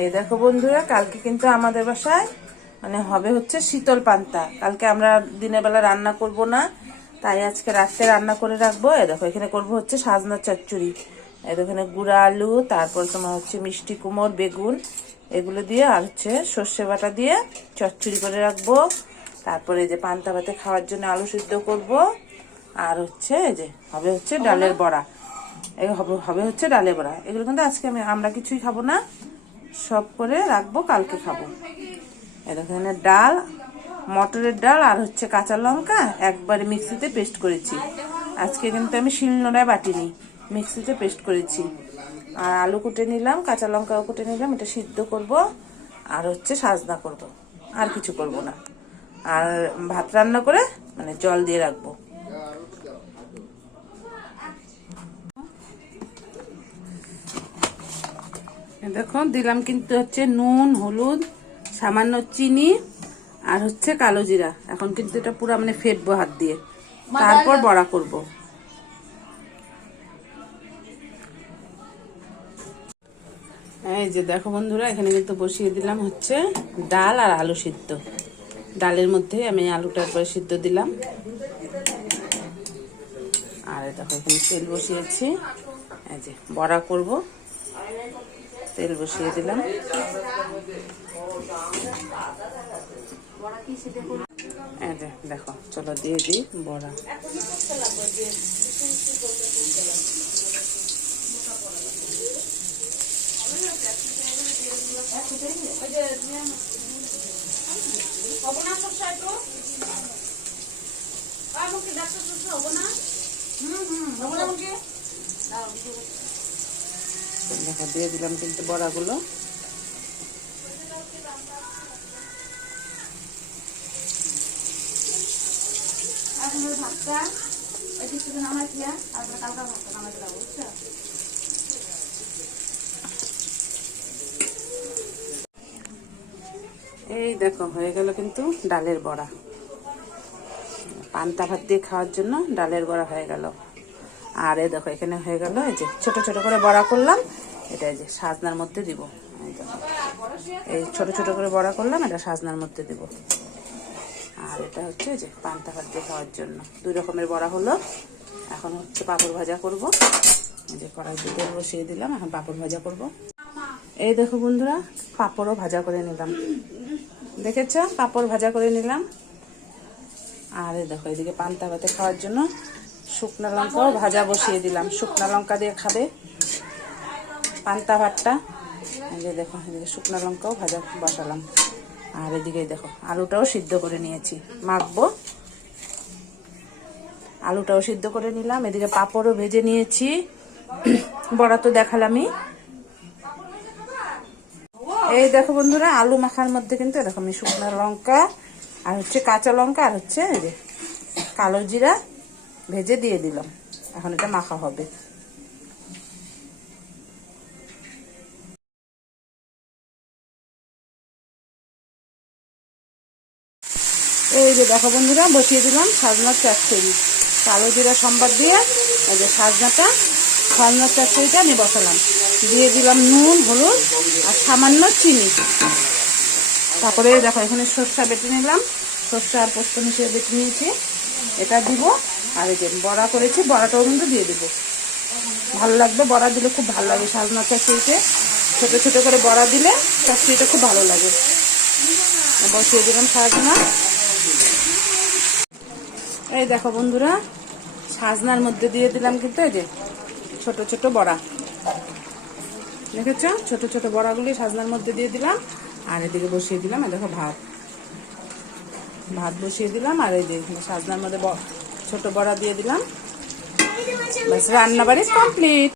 এই দেখো বন্ধুরা, কালকে কিন্তু আমাদের বাসায় মানে হবে হচ্ছে শীতল পান্তা। কালকে আমরা দিনের বেলা রান্না করব না, তাই আজকে রাত্রে রান্না করে রাখবো। এই দেখো এখানে করবো হচ্ছে সাজনা চচ্চড়ি। এই দেখো এখানে গুঁড়া আলু, তারপর তোমার হচ্ছে মিষ্টি কুমড়, বেগুন এগুলো দিয়ে আর হচ্ছে সর্ষে বাটা দিয়ে চচ্চড়ি করে রাখবো। তারপরে এই যে পান্তা ভাতে খাওয়ার জন্য আলু সিদ্ধ করব। আর হচ্ছে এই যে হবে হচ্ছে ডালের বড়া। এই হবে হচ্ছে ডালের বড়া। এগুলো কিন্তু আজকে আমরা কিছুই খাবো না, সব করে রাখবো, কালকে খাবো। এখানে ডাল, মটরের ডাল আর হচ্ছে কাঁচা লঙ্কা একবারে মিক্সিতে পেস্ট করেছি। আজকে কিন্তু আমি শিলনোড়ায় বাটিনি, মিক্সিতে পেস্ট করেছি। আর আলু কুটে নিলাম, কাঁচা লঙ্কাও কুটে নিলাম, এটা সিদ্ধ করব। আর হচ্ছে সাজনা করব, আর কিছু করব না। আর ভাত রান্না করে মানে জল দিয়ে রাখবো। দেখো দিলাম কিন্তু হচ্ছে নুন, হলুদ, সামান্য চিনি আর হচ্ছে কালো জিরা। এখন কিন্তু এটা পুরো মানে ফেটবো হাত দিয়ে, তারপর বড়া করব। এই যে দেখো বন্ধুরা, এখানে কিন্তু বসিয়ে দিলাম হচ্ছে ডাল আর আলু সিদ্ধ। ডালের মধ্যে আমি আলুটার পরে সিদ্ধ দিলাম। আর দেখো এখানে তেল বসিয়েছি, এই যে বড়া করব। তেল বসিয়ে দিলাম। এই যে দেখো, চলো দিয়ে দিই বড়া। দেখো দিয়ে দিলাম কিন্তু বড়াগুলো। এই দেখো হয়ে গেল কিন্তু ডালের বড়া। পান্তা ভাত দিয়ে খাওয়ার জন্য ডালের বড়া হয়ে গেল। আর এই দেখো এখানে হয়ে গেল, এই যে ছোট ছোট করে বড়া করলাম, এটা এই যে সাজনার মধ্যে দিব। এই ছোট ছোট করে বড়া করলাম, এটা সাজনার মধ্যে দিব। আর এটা হচ্ছে যে পান্তা ভাত দিয়ে খাওয়ার জন্য 2 রকমের বড়া হলো। এখন হচ্ছে পাঁপড় ভাজা করব। এই যে কড়াইতে তেল বসিয়ে দিলাম, এখন পাঁপড় ভাজা করব। এই দেখো বন্ধুরা, পাঁপড়ও ভাজা করে নিলাম। দেখেছ, পাঁপড় ভাজা করে নিলাম। আর এই দেখো এদিকে পান্তা ভাতে খাওয়ার জন্য শুকনো লঙ্কাও ভাজা বসিয়ে দিলাম। শুকনো লঙ্কা দিয়ে খাবে পান্তা ভাতটা। এই যে দেখো এদিকে শুকনো লঙ্কাও ভাজা বসালাম। আর এদিকে দেখো আলুটাও সিদ্ধ করে নিয়েছি, মাখবো। আলুটাও সিদ্ধ করে নিলাম। এদিকে পাঁপড়ও ভেজে নিয়েছি, বড়া তো দেখালামই। এই দেখো বন্ধুরা, আলু মাখার মধ্যে কিন্তু এরকম শুকনো লঙ্কা আর হচ্ছে কাঁচা লঙ্কা আর হচ্ছে এই যে কালো জিরা ভেজে দিয়ে দিলাম। এখন এটা মাখা হবে। এই যে দেখো বন্ধুরা, বসিয়ে দিলাম সাজনার চচ্চড়ি। কালো জিরা সম্বাদ দিয়ে এই যে সাজনার চচ্চড়িটা আমি বসালাম। দিয়ে দিলাম নুন, হলুদ আর সামান্য চিনি। তারপরে দেখো এখানে সরষা বেটে নিলাম, সরষা আর পোস্ত মিশিয়ে বেটে নিয়েছি, এটা দিব। আর এই যে বড়া করেছি, বড়াটাও কিন্তু দিয়ে দিব। ভালো লাগবে, বড়া দিলে খুব ভালো লাগে সাজনা চচ্চড়িতে। ছোট ছোট করে বড়া দিলে চচ্চড়িটা খুব ভালো লাগে। বসিয়ে দিলাম সাজনা। এই দেখো বন্ধুরা, সাজনার মধ্যে দিয়ে দিলাম কিন্তু এই যে ছোট ছোট বড়া। দেখেছ, ছোট ছোট বড়াগুলি সাজনার মধ্যে দিয়ে দিলাম। আর এদিকে বসিয়ে দিলাম এই দেখো ভাত বসিয়ে দিলাম। আর এই যে সাজনার মধ্যে ছোট বড়া দিয়ে দিলাম। বাস রান্না বাড়ি কমপ্লিট।